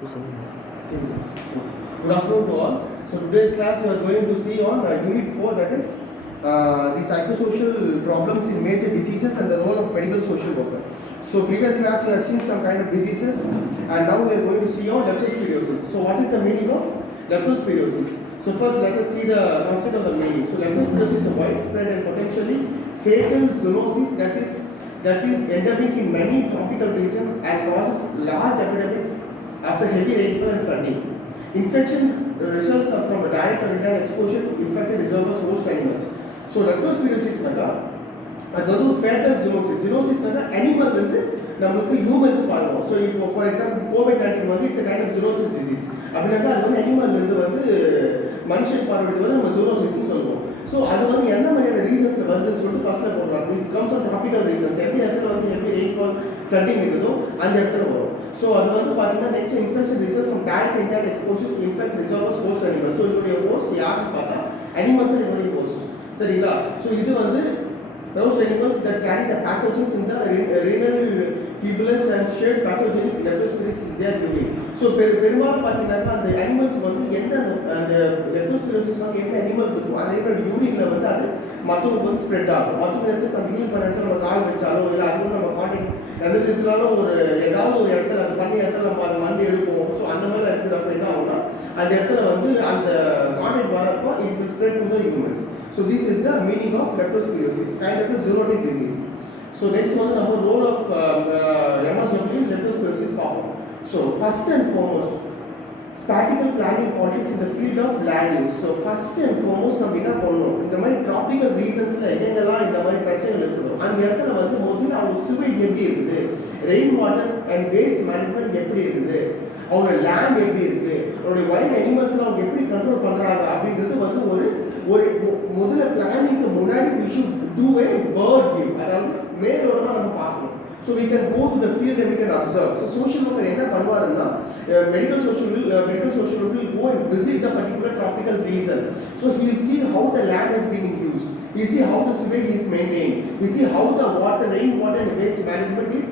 Good afternoon to all. So today's class we are going to see on unit 4, that is the psychosocial problems in major diseases and the role of medical social worker. So previous class we have seen some kind of diseases and now we are going to see on leptospirosis. So what is the meaning of leptospirosis? So first let us see the concept of the meaning. So leptospirosis is a widespread and potentially fatal zoonosis that is endemic in many tropical regions and causes large epidemics after heavy rainfall and flooding. Infection results are from a direct or indirect exposure to infected reservoirs host animals. So leptospirosis அது வந்து fatal zoonosis. ஜூனோசிஸ்னா அனிமல் வந்து நமக்கு ஹியூமனுக்கு பரவும். So இப்போ for example கோவிட்-19 வந்து it's kind of zoonosis disease. அப்படின்னாக்கா அது வந்து அனிமல்லேருந்து வந்து மனுஷன் பரவுறது வந்து நம்ம ஜூனோசிஸ்னு சொல்லுவோம். ஸோ அது வந்து எந்த மாதிரியான ரீசன்ஸில் வருதுன்னு சொல்லிட்டு ஃபர்ஸ்ட்டில் போடலாம். It comes on tropical reasons. எந்த இடத்துல வந்து ஹெவி ரெயின்ஃபால் ஃப்ளட்டிங் இருக்குதோ அந்த இடத்துல வரும். ஸோ அது வந்து பார்த்தீங்கன்னா next infection result from direct indirect exposure to infect reservoirs host animal. So இதனுடைய ஹோஸ்ட் யாருன்னு பார்த்தா அனிமல்ஸ் இதனுடைய ஹோஸ்ட். சரிங்களா? ஸோ இது வந்து those animals that carry the pathogens in the renal tubulus and shared pathogenic leptospirosis in their urine. So பெரும்பாலும் பார்த்தீங்கன்னா அந்த அனிமல்ஸ் வந்து எந்த அந்த லெப்டோஸ்பிரோசிஸ் வந்து எந்த அனிமல் இருக்கும் அந்த அனிமலோட யூரின்ல வந்து அது மற்றவங்களுக்கு வந்து ஸ்ப்ரெட் ஆகும். மற்றவங்க அந்த ஹீல் பண்ண இடத்துல நம்ம கால் வச்சாலோ இல்லை அதுவும் நம்ம கான்டாக்ட் எந்த விதத்துனாலும் ஏதாவது ஒரு இடத்துல அது பண்ணி இடத்துல நம்ம அது மண்ணு எடுப்போம். ஸோ அந்த மாதிரி இருக்கிறப்ப என்ன ஆகும்னா அந்த இடத்துல வந்து அந்த கான்டாக்ட் வரப்போ it will spread to the humans. So this is the meaning of leptospirosis, kind of a zoonotic disease. So next one, number role of MSW in leptospirosis problem. So first and foremost, spatial planning politics in the field of land use. So first and foremost நம்ம என்ன பண்ணணும், இந்த மாதிரி ட்ராபிக்கல் ரீசன்ஸ்ல எங்கெங்கெல்லாம் இந்த மாதிரி பிரச்சனைகள் இருக்குதோ அந்த இடத்துல வந்து முதல்ல அவங்க சுவேஜ் எப்படி இருக்குது, rain water and waste management எப்படி இருக்குது, அவங்களோட லேண்ட் எப்படி இருக்கு, அவருடைய வைல்ட் அனிமல்ஸ்லாம் அவங்க எப்படி கண்ட்ரோல் பண்றாங்க அப்படின்றது வந்து ஒரு முதல்ல பிளானிங்க்கு முன்னாடி we should do a bird view, அதாவது மேலோட்டமா நம்ம பார்க்கணும். So we can go to the field and we can observe. So social worker என்ன பண்ணுவாருன்னா medical social worker will go and visit the particular tropical region. So he will see how the land is being used. He see how the sewage is maintained. He see how the rain water and waste management is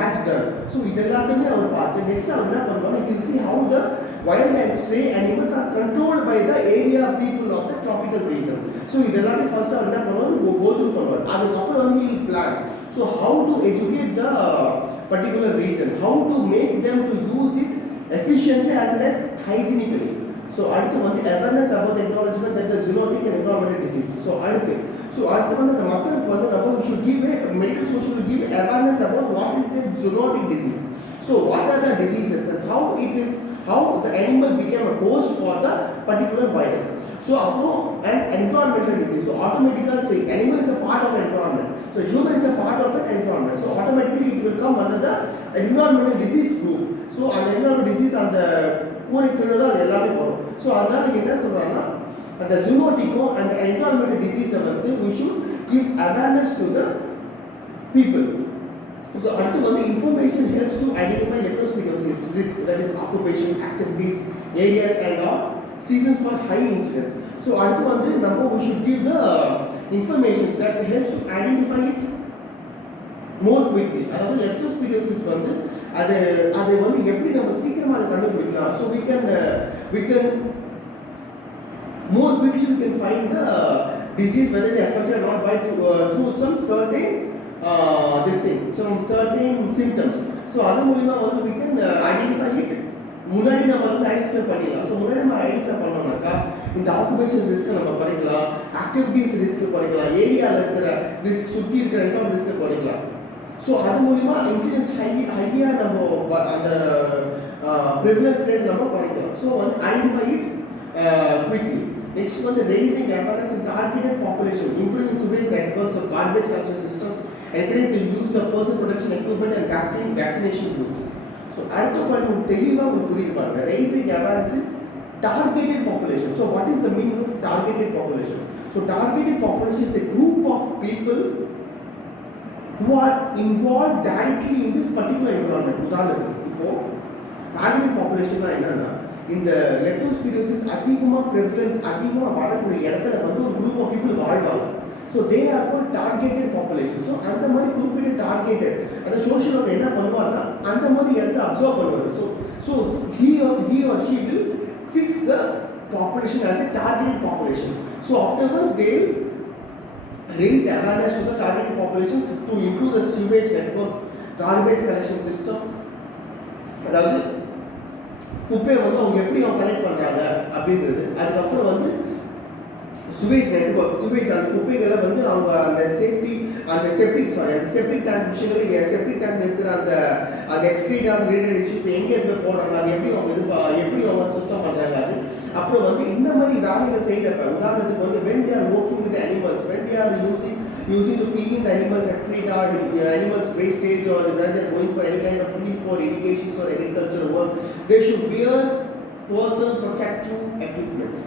has done. So இதெல்லாமே அவர் பார்த்து நெக்ஸ்ட் அவர் என்ன பண்ணுவாங்க, he will see how the wild and stray animals are controlled by the area people of the tropical region. So இதெல்லாமே ஃபர்ஸ்ட் அவர் என்ன பண்ணுவார், go through பண்ணுவார். அதுக்கப்புறம் வந்து he will plan. So how to educate the particular region, how to make them to use it efficiently as well as hygienically. So அடுத்து வந்து awareness about the acknowledgement that the zoonotic and environmental disease. So அடுத்து வந்து அந்த மக்களுக்கு வந்து நம்ம we should give a medical social will give awareness about what is a zoonotic disease. So what are the diseases and how the animal became a host for the particular virus. So and environmental disease. So automatically say animal is a part of environment. So human is a part of an environment. So automatically it will come under the environmental disease group. So அந்த environmental disease அந்த கூரைக்குள்ள தான் எல்லாமே வரும். So அதனால என்ன சொல்றாங்கன்னா அந்த zoonotico and the environmental disease வந்து we should give awareness to the people. So அடுத்து வந்து information helps to identify leptospirosis risk, that is occupation, activities, areas and seasons for high incidence. So அடுத்து வந்து நம்ம we should give the information that helps to identify it more quickly. அதாவது leptospirosis வந்து அது வந்து எப்படி நம்ம சீக்கிரமா அதை கண்டுபிடிக்கலாம். So we can more quickly we can find the disease whether they affected or not by through some certain some certain symptoms. So அதன் மூலமா வந்து we can identify it. முன்னாடி நம்ம வந்து ஐடென்டிஃபை பண்ணிடலாம். ஸோ முன்னாடி நம்ம ஐடென்டிஃபை பண்ணோம்னாக்கா இந்த ஆக்குபேஷன் ரிஸ்க்கை நம்ம குறைக்கலாம், ஆக்டிவிட்டீஸ் ரிஸ்க் குறைக்கலாம், ஏரியாவில் இருக்கிற ரிஸ்க் சுற்றி இருக்கிற இன்கம் ரிஸ்க்கை குறைக்கலாம். ஸோ அது மூலிமா இன்சிடென்ட்ஸ் ஹையாக நம்ம அந்த ப்ரிவிலன்ஸ் ரேட் நம்ம குறைக்கலாம். ஸோ வந்து ஐடென்டிஃபை இட் குவிக்லி. நெக்ஸ்ட் வந்து raising awareness in targeted population, improving sewage networks of garbage collection systems, encourage the use of personal protection equipment and vaccination groups. So அடுத்த பாயிண்ட் தெளிவாக உங்களுக்கு புரியுது, raising awareness in targeted population. So what is the meaning of targeted population? So targeted population is a group of people who are involved directly in this particular environment. உதாரணத்துக்கு இப்போ targeted population என்னன்னா இந்த leptospirosis அதிகமாக ப்ரெவலன்ஸ் அதிகமாக வரக்கூடிய இடத்துல வந்து ஒரு குரூப் ஆஃப் பீப்புள் வாழ்வாங்க. So they are called targeted population. So அந்த மாதிரி குறிப்பிட்ட டார்கெட்டட் அந்த சோஷியல் ஒர்க் என்ன பண்ணுவாங்கன்னா அந்த மாதிரி இடத்த அப்சர்வ் பண்ணுவார். So he or she will fix the population as a targeted population. So afterwards they will raise awareness to the targeted populations to improve the sewage networks, garbage collection system. அதாவது குப்பையை வந்து அவங்க எப்படி அவங்க கலெக்ட் பண்ணுறாங்க அப்படின்றது, அதுக்கப்புறம் வந்து சுவேஜ் நெட்வொர்க், சுவேஜ் அந்த குப்பைகளை வந்து அவங்க அந்த செப்டிக் டேங்க் விஷயங்கள், செப்டிக் டேங்க் இருக்கிற அந்த எக்ஸ்க்ரீட்டாஸ் ரிலேட்டட் இஷ்யூஸ் எங்கே போய் போடுறாங்க, அது எப்படி அவங்க எப்படி அவங்க சுத்தம் பண்ணுறாங்க, அது அப்புறம் வந்து இந்த மாதிரி வேலைகள் செய்யறப்ப உதாரணத்துக்கு வந்து when they are working with animals, when they are using to clean the animals excreta, animals wastage, or when they are going for any kind of field for irrigation or agricultural work, they should wear personal protective equipments.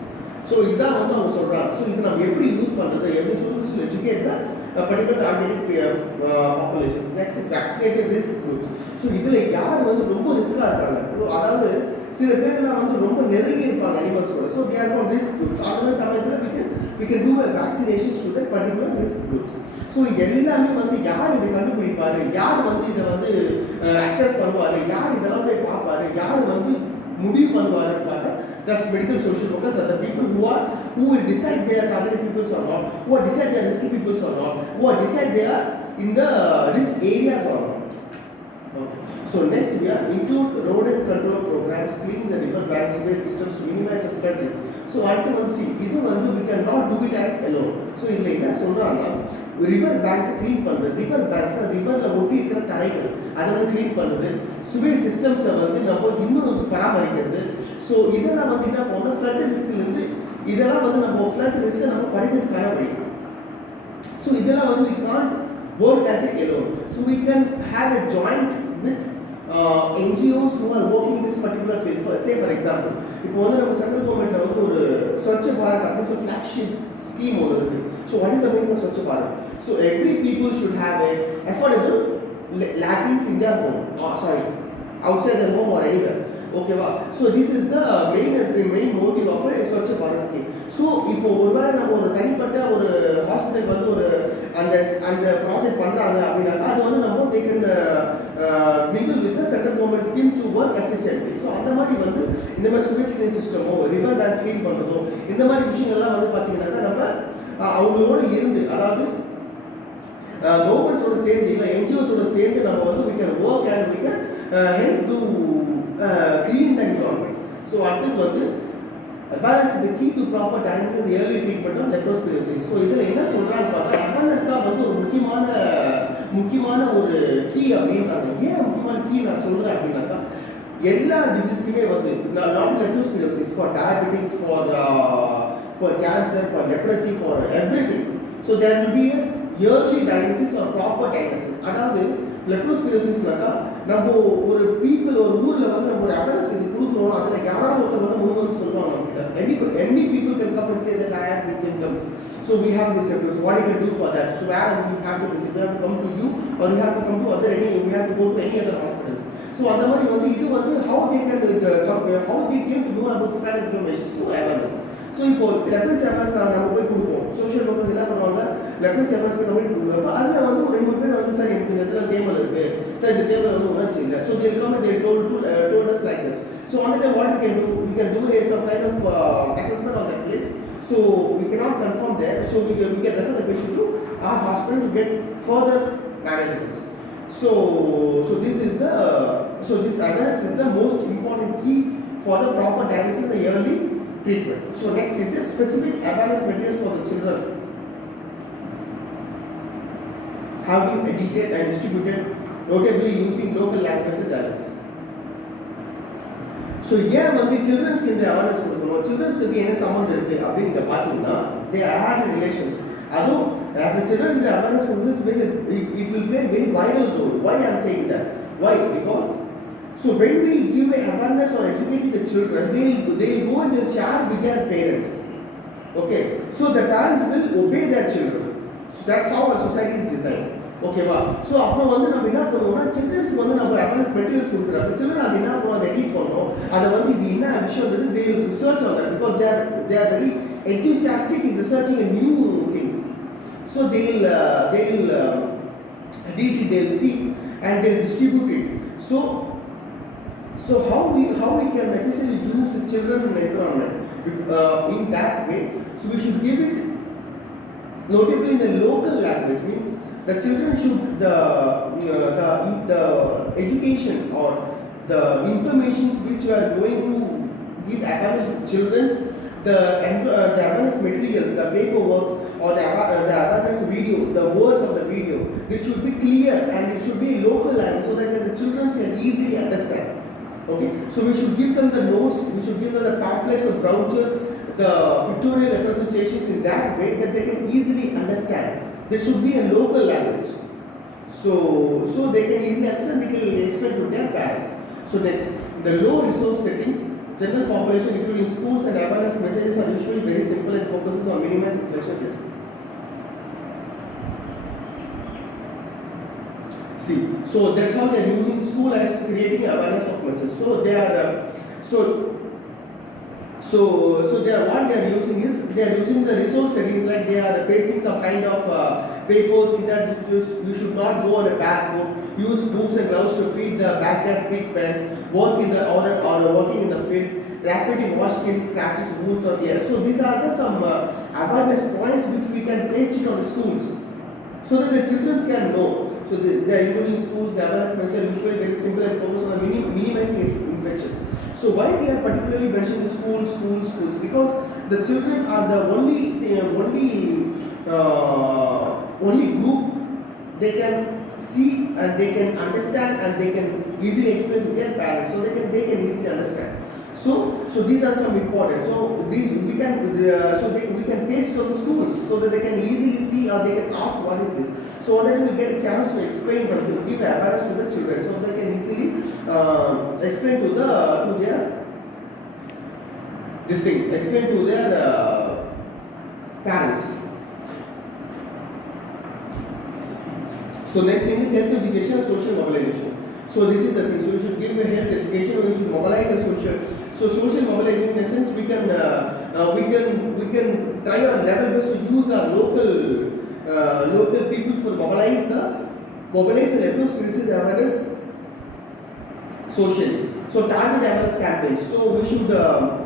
So இதான் வந்து அவங்க சொல்றாங்க. ஸோ இது நம்ம எப்படி யூஸ் பண்ணுறது, எப்படி சொல்லி educate the particular targeted population. Next vaccinated risk groups. So இதில் யார் வந்து ரொம்ப ரிஸ்காக இருக்காங்க, அதாவது சில பேர்லாம் வந்து ரொம்ப நெருங்கி இருப்பாங்க அனிமல்ஸோட. So they are not risk groups. அந்த சமயத்தில் we can do a vaccinations to that particular risk groups. So இது எல்லாமே வந்து யார் இதை கண்டுபிடிப்பாரு, யார் வந்து இதை வந்து அக்சஸ் பண்ணுவார், யார் இதெல்லாம் போய் பார்ப்பாரு, யார் வந்து முடிவு பண்ணுவாருன்னு பார்த்தா that's medical social workers are the people who will decide they are targeted peoples or not, who will decide they are risky peoples or not, who will decide they are in the risk areas or not. Okay. So next we are include rodent control programs, cleaning the river banks, sewage systems to minimize the flood risk. So அடுத்து வந்து இது வந்து we can not do it as alone. So இதுல என்ன சொல்றாங்கன்னா river banks clean பண்ணுறது, river banks ரிவரில் ஒட்டி இருக்கிற தரைகள் அதை வந்து க்ளீன் பண்ணுறது, சுவேஜ் சிஸ்டம்ஸை வந்து நம்ம இன்னும் பராமரிக்கிறது. ஸோ இதெல்லாம் வந்து என்ன பண்ணணும், ஃப்ளட் ரிஸ்க்லேருந்து இதெல்லாம் வந்து நம்ம ஃப்ளட் ரிஸ்க்கை நம்ம குறைக்கிறதுக்கான வழி. ஸோ இதெல்லாம் வந்து we can't work as a alone. So we can have a joint with NGOs who are working in this particular field. Say for example, இப்போ வந்து நம்ம சென்ட்ரல் கவர்மெண்ட்ல வந்து ஒரு ஸ்வச்ச பாரத் அப்படின்னு ஃபிளாக்ஷிப் ஸ்கீம் ஒன்று இருக்கு. So what is the meaning of Swachh Bharat? So every people should have a affordable latrines in their home, outside their home or anywhere. ஓகேவா? So this is the main motive of Swachh Bharat scheme. So இப்போ ஒருவேளை நம்ம ஒரு தனிப்பட்ட ஒரு ஹாஸ்பிட்டல் வந்து ஒரு அந்த ப்ராஜெக்ட் பண்ணுறாங்க அப்படின்னாக்கா அது வந்து நம்ம taken mingle with central government scheme to work efficiently. So அந்த மாதிரி வந்து இந்த மாதிரி சுவேஜ் கிளீன் சிஸ்டமோ ரிவர் பேங்க்ஸ் க்ளீன் பண்ணுறதோ இந்த மாதிரி விஷயங்கள்லாம் வந்து பார்த்தீங்கன்னாக்கா நம்ம அவங்களோட இருந்து, அதாவது கவர்மெண்ட்ஸோட சேர்ந்து இல்லை என்ஜிஓஸோட சேர்ந்து நம்ம வந்து we can work and we can help to clean the environment. So அடுத்தது வந்து awareness is the key to proper diagnosis and early treatment of leptospirosis. So இதில் என்ன சொல்கிறான்னு பார்த்தா அவேர்னஸ் தான் வந்து ஒரு முக்கியமான ஒரு கீ அப்படின்றாங்க. ஏன் முக்கியமான கீ நான் சொல்கிறேன் அப்படின்னாக்கா எல்லா டிசீஸ்க்குமே வந்து not leptospirosis, for diabetes, for cancer, for leprosy, for everything. So there will be a yearly diagnosis or proper diagnosis. அதாவது லெப்டோஸ்பிரோசிஸ்னாக்கா நம்ம ஒரு பீப்புள் ஒரு ஊரில் வந்து நம்ம ஒரு அவேர்னஸ் இது கொடுக்குறோம், அதில் யாராவது ஒருத்தர் வந்து முன்வந்து சொல்லுவாங்க நம்மகிட்ட. any people can come and say that I have these symptoms, so we have this symptoms, what you can do for that? So where we have to visit, we have to come to you or we have to come to we have to go to any other hospitals. So அந்த மாதிரி வந்து இது வந்து how they came to know about this kind of information, so awareness. So இப்போ leprosy awareness நம்ம போய் கொடுப்போம், social workers என்ன பண்ணுவாங்க, லெப்ரசி அவேர்னஸ் போய் கம்யூனிட்டி கொடுக்குறப்ப அதில் வந்து ஒரு 2 பேர் வந்து சார் எனக்கு இந்த இடத்துல தேமல் இருக்குது, சார் இந்த தேமல் வந்து உணர்ச்சி இல்லை. So they come and they told us like this. So on the time what we can do is some kind of assessment on that place. So we cannot confirm there, so we can refer the patient to our hospital to get further managements. So this awareness is the most important key for the proper diagnosis and early treatment. So next is a specific awareness materials for the children have been edited and distributed, notably using local language dialects. So ஏன் வந்து சில்ட்ரன்ஸ்க்கு இந்த அவேர்னஸ் கொடுக்கணும், சில்ட்ரன்ஸ்க்கு என்ன சம்மந்தம் இருக்குது அப்படின்னு பார்த்தீங்கன்னா they are relations. அதுவும் as the children இந்த அவேர்னஸ் கொடுக்குறது it will play a very vital role. Why I am saying that? Why? Because so when we give awareness or educate the children, they will go and they'll share with their parents. Okay, so the parents will obey their children. So that's how our society is designed. Okay வா? ஸோ அப்புறம் வந்து நம்ம என்ன பண்ணுவோம்னா சில்ட்ரன்ஸ்க்கு வந்து நம்ம awareness materials கொடுக்குறாங்க, சில்ட்ரன் அது என்ன பண்ணுவோம், அதை எடிட் பண்ணணும், அதை வந்து இது என்ன விஷயம் they will research on that because they are very enthusiastic in researching a new things. So they'll edit it, they'll see and they'll distribute it. So So how we can necessarily use the children environment in that way? So we should give it notably in the local language, means the children should the education or the informations which we are going to give awareness to children's the awareness materials, the paperwork or the awareness video, the words of the video, they should be clear and it should be local language so that the children can easily understand. Okay, so we should give them the notes, we should give them the pamphlets or brochures, the pictorial representations in that way that they can easily understand. There should be a local language. So they can easily understand, they can explain to their parents. So next, the low resource settings, general population including schools and awareness messages are usually very simple and focuses on minimizing infection risk. See, so that's how they are using school as creating awareness of messages. So they are so they are what they are using is they are using the resource settings, like they are pasting some kind of papers in that you should not go on a barefoot, use boots and gloves to feed the backyard pig pens, work in the or working in the field, rapidly wash skin, scratches, wounds or tears. So these are the some awareness points which we can place it on the schools so that the children can know. So they are including schools, the awareness message usually very simple and focus on minimizing infections. So why we are particularly mentioning schools? Because the children are the only group they can see and they can understand and they can easily explain to their parents, so they can easily understand. So these are some important. So these we can we can paste on the schools so that they can easily see or they can ask what is this. So that we get a chance to explain them, to give awareness to the children, so they can easily explain to their explain to their parents. So next thing is health education and social mobilization. So this is the thing. So we should give a health education, we should mobilize a social. So social mobilization, in a sense, we can try our level best to use our local people for mobilize and leprosis awareness socially. So target awareness campaigns. So we should target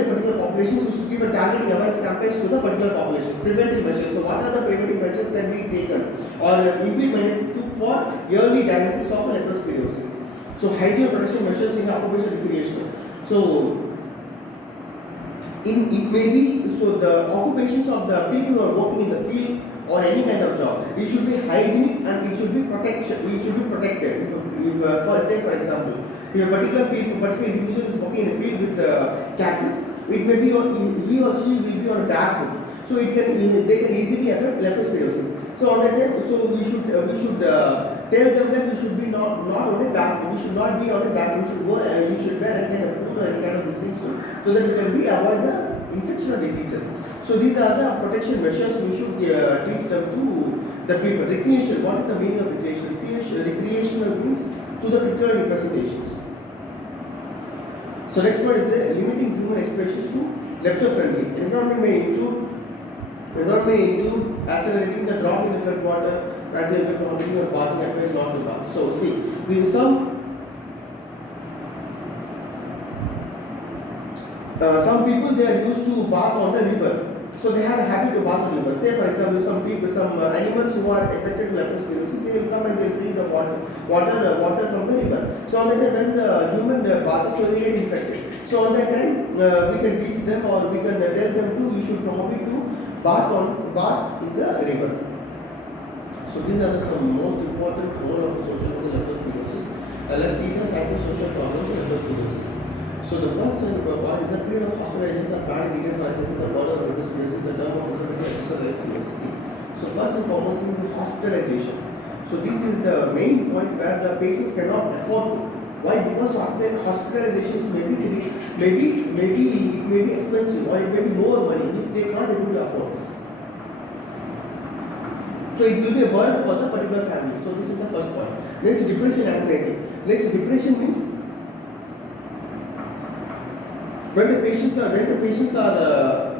a particular population. So we should give a targeting awareness campaigns to the particular population. Preventive measures. So what are the preventive measures that be taken or implemented for early diagnosis of leptospirosis? So hygiene protection measures in occupational recreation. So it may be the occupations of the people who are working in the field or any kind of job, it should be hygienic and it should be protection. It should be protected. If for example, if a particular individual is working in a field with cattle, it may be he or she will be on barefoot, so they can easily affect leptospirosis. So on that time, so we should tell them that we should be not on a barefoot. We should not be on a barefoot. You should wear any kind of boot or any kind of this thing so that you can avoid the infectious diseases. So these are the protection measures we should teach them to the people. Recreation. What is the meaning of recreation? Recreational means to the particular representations. So next one is limiting human expressions to lepto-friendly. Environment may include accelerating the drop in the flood water, gradually promoting or bathing at place not the bath. So see, with some people they are used to bath on the river. So they have a habit to bath on the river. Say for example, some animals who are affected with leptospirosis, they will come and they will drink the water from the river. So on that time when the human bathers will get infected. So on that time we can teach them or we can tell them to you should probably to bath in the river. So these are some most important role of social leptospirosis. Let's see the psychosocial problems of leptospirosis. So the first one is a period of hospitalizations are planned needed for assessing the burden of leptospirosis in the term of disability exercise. So first and foremost thing is hospitalization. So this is the main point where the patients cannot afford to. Why? Because hospitalizations may be expensive or it may be more money which they can't able to afford. So it will be a burden for the particular family. So this is the first point. Next, depression, anxiety. Next, depression means when the patients are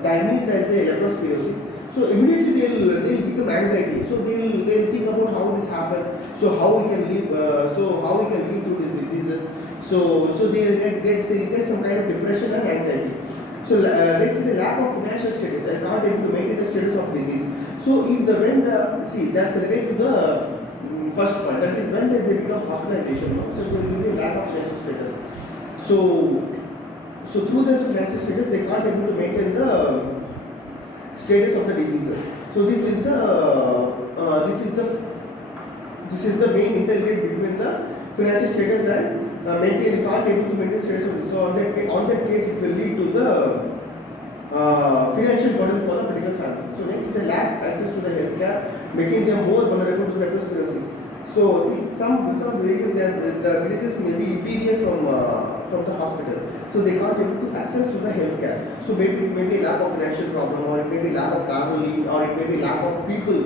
diagnosed as a leptospirosis, so immediately they'll become anxiety. So they'll think about how this happened. So how we can live. Through this disease. So they get some kind of depression and anxiety. So let's say the lack of financial status and not able to maintain the status of disease. So if the when the see that's related to the first point, that is when they become hospitalization. No? So there will be a lack of financial status. So through this financial status, they can't able to maintain the status of the disease. So this is the main interrelate between the financial status and maintain can't able to maintain status of disease. So on that case, it will lead to the financial burden for the particular family. So next is the lack access to the healthcare, making them more vulnerable to leptospirosis. So see, some villages the villages may be interior from the hospital, so they can't able to access to the healthcare. So maybe it may be lack of financial problem, or it may be lack of traveling, or it may be lack of people.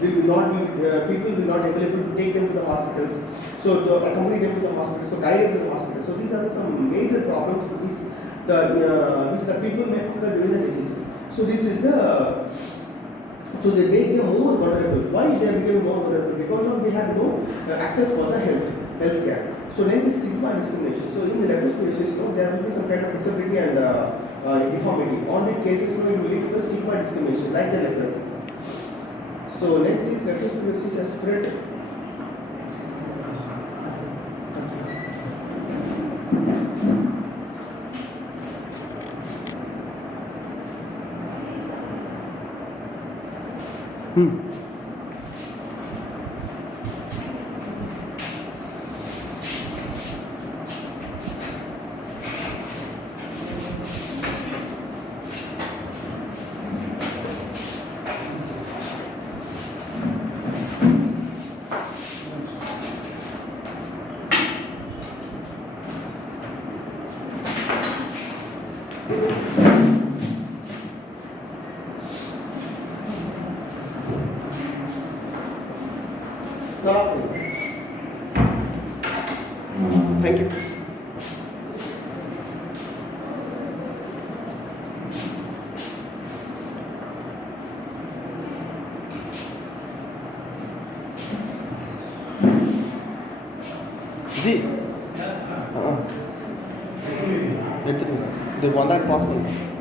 People will not able to take them to the hospitals. So to accompany them to the hospital, so guide them to the hospital. So these are some major problems which the people may occur during the diseases. So this is the so they make them more vulnerable. Why they are becoming more vulnerable? Because of they have no access for the healthcare. So next is stigma and discrimination. So in the leptospirosis, there will be some kind of disability and deformity. On the cases, it will lead to the stigma and discrimination, like the leprosy. So next is leptospirosis has spread. Thank you. Let's do one that possible.